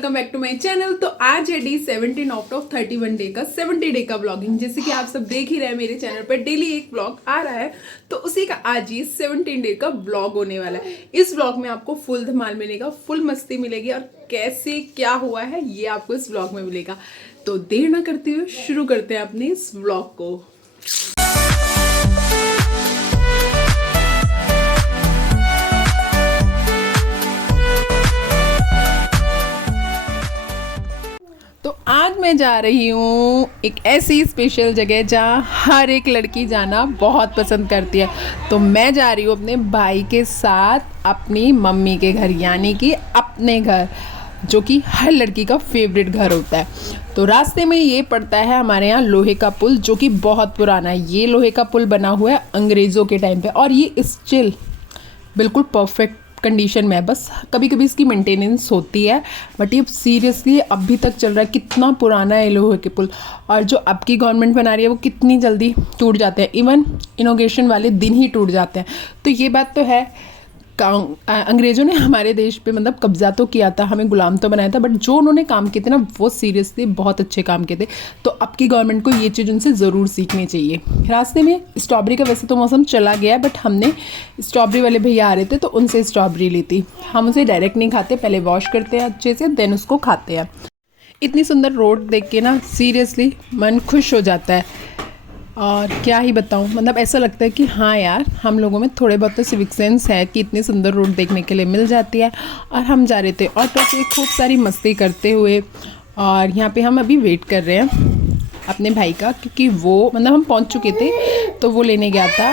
Welcome back to my channel. तो आज है डे 17 आउट ऑफ 31 डे का 70 डे का व्लॉगिंग। जैसे कि आप सब देख ही रहे हैं मेरे चैनल पर डेली एक व्लॉग आ रहा है, तो उसी का आज ही 17 डे का व्लॉग होने वाला है। इस व्लॉग में आपको फुल धमाल मिलेगा, फुल मस्ती मिलेगी और कैसे क्या हुआ है ये आपको इस व्लॉग में मिलेगा। तो देर ना करते हुए शुरू करते हैं अपने इस व्लॉग को। तो आज मैं जा रही हूँ एक ऐसी स्पेशल जगह जहाँ हर एक लड़की जाना बहुत पसंद करती है। तो मैं जा रही हूँ अपने भाई के साथ अपनी मम्मी के घर, यानी कि अपने घर, जो कि हर लड़की का फेवरेट घर होता है। तो रास्ते में ये पड़ता है हमारे यहाँ लोहे का पुल, जो कि बहुत पुराना है। ये लोहे का पुल बना हुआ है अंग्रेज़ों के टाइम पे और ये स्टिल बिल्कुल परफेक्ट कंडीशन में है। बस कभी कभी इसकी मेंटेनेंस होती है, बट ये सीरियसली अभी तक चल रहा है। कितना पुराना है लोहे के पुल, और जो अब की गवर्नमेंट बना रही है वो कितनी जल्दी टूट जाते हैं, इवन इनॉग्रेशन वाले दिन ही टूट जाते हैं। तो ये बात तो है, अंग्रेज़ों ने हमारे देश पे मतलब कब्जा तो किया था, हमें गुलाम तो बनाया था, बट जो उन्होंने काम किए थे ना वो सीरियसली बहुत अच्छे काम किए थे। तो अब की गवर्नमेंट को ये चीज़ उनसे ज़रूर सीखनी चाहिए। रास्ते में स्ट्रॉबेरी का वैसे तो मौसम चला गया है, बट हमने स्ट्रॉबेरी वाले भैया आ रहे थे तो उनसे स्ट्रॉबेरी ली थी। हम उसे डायरेक्ट नहीं खाते, पहले वॉश करते हैं अच्छे से, देन उसको खाते हैं। इतनी सुंदर रोड देख के ना सीरियसली मन खुश हो जाता है। और क्या ही बताऊँ, मतलब ऐसा लगता है कि हाँ यार, हम लोगों में थोड़े बहुत तो सिविक सेंस है कि इतनी सुंदर रोड देखने के लिए मिल जाती है। और हम जा रहे थे ऑटो से खूब सारी मस्ती करते हुए, और यहाँ पे हम अभी वेट कर रहे हैं अपने भाई का, क्योंकि वो मतलब हम पहुँच चुके थे तो वो लेने गया था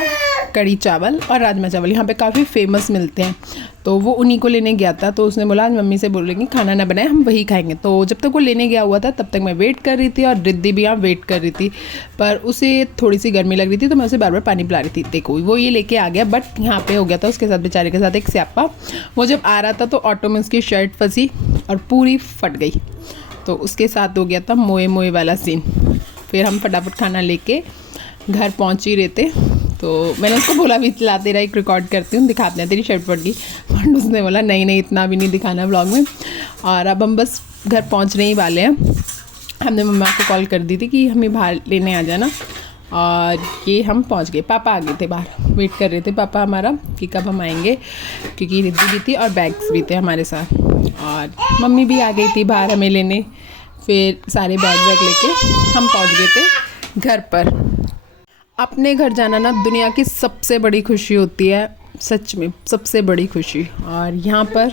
कढ़ी चावल और राजमा चावल, यहाँ पे काफ़ी फेमस मिलते हैं। तो वो उन्हीं को लेने गया था। तो उसने बोला आज मम्मी से बोलेंगे खाना ना बनाए, हम वही खाएंगे। तो जब तक वो लेने गया हुआ था तब तक मैं वेट कर रही थी, और रिद्धि भी यहाँ वेट कर रही थी, पर उसे थोड़ी सी गर्मी लग रही थी तो मैं उसे बार बार पानी पिला रही थी। देखो वो ये लेके आ गया, बट यहाँ पे हो गया था उसके साथ, बेचारे के साथ एक स्यापा। वो जब आ रहा था तो ऑटो में उसकी शर्ट फंसी और पूरी फट गई, तो उसके साथ हो गया था मोए मोए वाला सीन। फिर हम फटाफट खाना लेके घर पहुँच ही रहे थे, तो मैंने उसको बोला भी चलाते रहा, एक रिकॉर्ड करती हूँ, दिखाते हैं तेरी शर्ट फट गई, बट उसने बोला नहीं नहीं इतना भी नहीं दिखाना व्लॉग में। और अब हम बस घर पहुँचने ही वाले हैं। हमने मम्मा को कॉल कर दी थी कि हमें बाहर लेने आ जाना, और ये हम पहुँच गए। पापा आ गए थे, बाहर वेट कर रहे थे पापा हमारा कि कब हम आएंगे, क्योंकि रिद्धि भी थी और बैग्स भी थे हमारे साथ, और मम्मी भी आ गई थी बाहर हमें लेने। फिर सारे बैग वैग लेके हम पहुँच गए थे घर पर। अपने घर जाना ना दुनिया की सबसे बड़ी खुशी होती है, सच में सबसे बड़ी खुशी। और यहाँ पर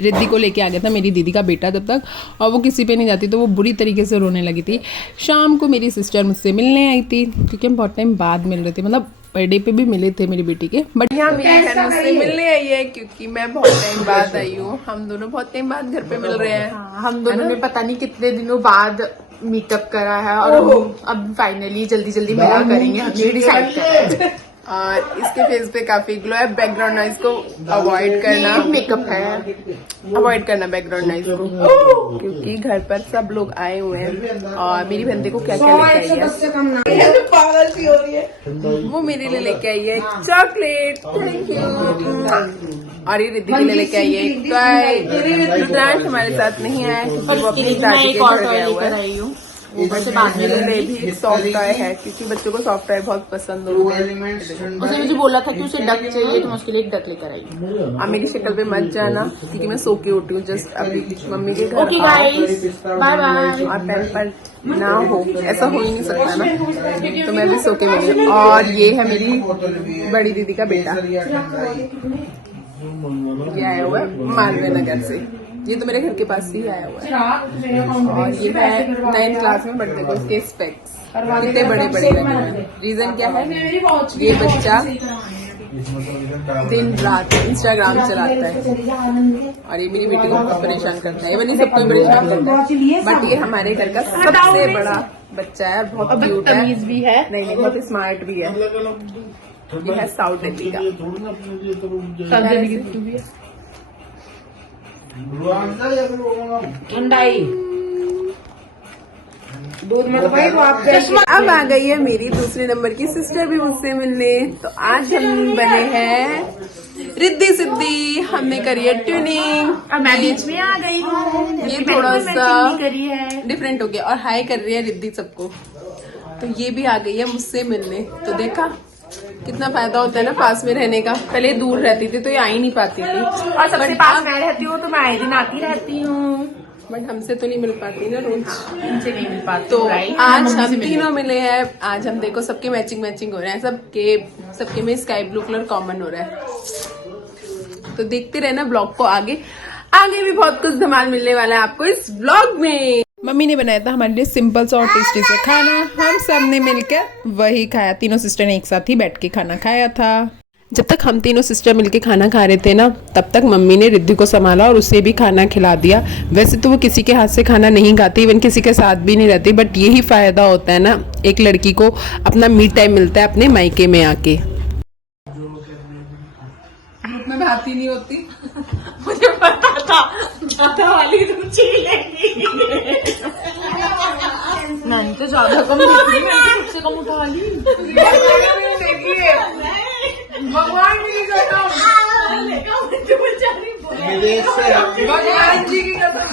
रिद्धि को लेके आ गया था मेरी दीदी का बेटा तब तक, और वो किसी पे नहीं जाती तो वो बुरी तरीके से रोने लगी थी। शाम को मेरी सिस्टर मुझसे मिलने आई थी, क्योंकि हम बहुत टाइम बाद मिल रहे थे, मतलब बर्थडे पे भी मिले थे मेरी बेटी के, बट यहाँ मेरी बहन मुझसे मिलने आई है क्योंकि मैं बहुत टाइम बाद आई हूँ। हम दोनों बहुत टाइम बाद घर पे मिल रहे हैं। हम दोनों ने पता नहीं कितने दिनों बाद मीटअप करा है, और अब फाइनली जल्दी जल्दी मिला करेंगे, हमने डिसाइड करा है। और इसके फेस पे काफी ग्लो है। बैकग्राउंड नॉइज को अवॉइड करना, मेकअप है, अवॉइड करना बैकग्राउंड नॉइज को, क्योंकि घर पर सब लोग आए हुए हैं। और मेरी बहन देखो क्या क्या लेके आई है, पागल सी हो रही है। वो मेरे लिए लेके आई है चॉकलेट, थैंक यू। और ये रिद्धि के लिए लेके आई है रुद्रांश हमारे साथ नहीं आया क्योंकि वो अपनी दादी के घर गया हुआ है। मेरे लिए भी सॉफ्ट टॉय है, क्योंकि बच्चों को सॉफ्ट टॉय बहुत पसंद होते हैं। उसने मुझे बोला था कि उसे डक चाहिए, तो मैं उसके लिए एक डक लेकर आई। अब मेरी शक्ल पे मत जाना, क्योंकि मैं सो के उठी हूँ जस्ट अभी मम्मी के घर। Okay guys, bye bye. और पैम्पर ना हो, ऐसा हो ही नहीं सकता ना, तो मैं भी सो के मिली। और ये है मेरी बड़ी दीदी का बेटा, ये आया हुआ है मालवीय नगर से। ये तो मेरे घर के पास ही आया हुआ है। और ये है 9th क्लास में पढ़ते थे, इसके स्पेक्स कितने बड़े बड़े लगे हैं। रीजन क्या है, ये बच्चा दिन रात इंस्टाग्राम चलाता है, और ये मेरी बेटी को बहुत परेशान करता है, ये मैंने सबको परेशान करता है। बट ये हमारे घर का सबसे बड़ा बच्चा है, बहुत क्यूट है, भी है, नहीं बहुत स्मार्ट भी है। ये है साउथ दिल्ली का। ठंडाई दूध में तो भाई वो आप अब आ गई है मेरी दूसरे नंबर की सिस्टर भी मुझसे मिलने। तो आज हम बने हैं रिद्धि सिद्धि, हमने करी है ट्यूनिंग। अब मैं बीच में आ गई हूँ, ये थोड़ा सा करी है, डिफरेंट हो गया। और हाय कर रही है रिद्धि सबको। तो ये भी आ गई है मुझसे मिलने। तो देखा कितना फायदा होता है ना पास में रहने का। पहले दूर रहती थी तो ये आ ही नहीं पाती थी, और सबसे पास मैं रहती हूँ तो मैं आए दिन आती रहती हूँ, बट हमसे तो नहीं मिल पाती ना रोज। इनसे नहीं मिल पाती। तो right? आज मम्मी से हम मिल तीनों मिले हैं। आज हम देखो सबके मैचिंग हो रहे हैं, सबके में स्काई ब्लू कलर कॉमन हो रहा है। तो देखते रहना ब्लॉग को, आगे भी बहुत कुछ धमाल मिलने वाला है आपको इस ब्लॉग में। मम्मी ने बनाया था हमारे लिए सिंपल सा और टेस्टी से खाना। हम सब ने मिलकर वही खाया, तीनों सिस्टर ने एक साथ ही बैठ के खाना खाया था। जब तक हम तीनों सिस्टर मिलके खाना खा रहे थे ना, तब तक मम्मी ने रिद्धि को संभाला और उसे भी खाना खिला दिया। वैसे तो वो किसी के हाथ से खाना नहीं खाती, इवन किसी के साथ भी नहीं रहती, बट यही फायदा होता है ना, एक लड़की को अपना मी टाइम मिलता है अपने मायके में आके। मैं भाती नहीं होती, मुझे पता था ज्यादा वाली रुचि लेगी। मैंने तो ज्यादा कम देखी, मैंने सबसे कम उठा ली। भगवान की कसम, विदेश से भगवान जी की कसम,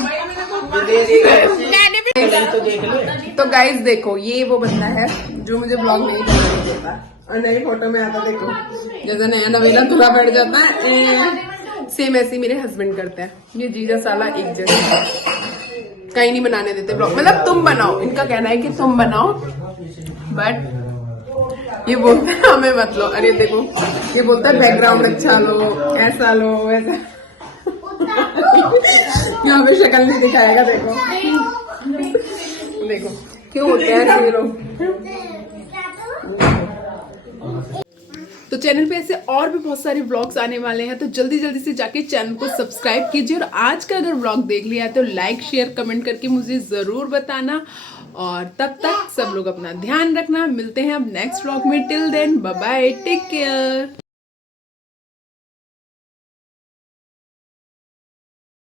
तो गाइस देखो ये वो बंदा है जो मुझे ब्लॉग नहीं करने देता, और नई फोटो में आता देखो जैसे नया नवेला दूल्हा बैठ जाता है, सेम ऐसे ही मेरे हस्बैंड करते हैं। ये जीजा साला एक जैसे कहीं नहीं बनाने देते ब्लॉग, मतलब तुम बनाओ, इनका कहना है कि तुम बनाओ, बट ये बोलते हैं हमें मत लो। अरे देखो ये बोलता है बैकग्राउंड अच्छा लो, ऐसा लो, वैसा। यहाँ पे शक्ल नहीं दिखाएगा, देखो देखो क्यों होते हैं ऐसे लोग। तो चैनल पे ऐसे और भी बहुत सारे व्लॉग्स आने वाले हैं, तो जल्दी जल्दी से जाके चैनल को सब्सक्राइब कीजिए। और आज का अगर व्लॉग देख लिया है तो लाइक शेयर कमेंट करके मुझे ज़रूर बताना। और तब तक सब लोग अपना ध्यान रखना। मिलते हैं अब नेक्स्ट व्लॉग में। Till then bye bye, take care.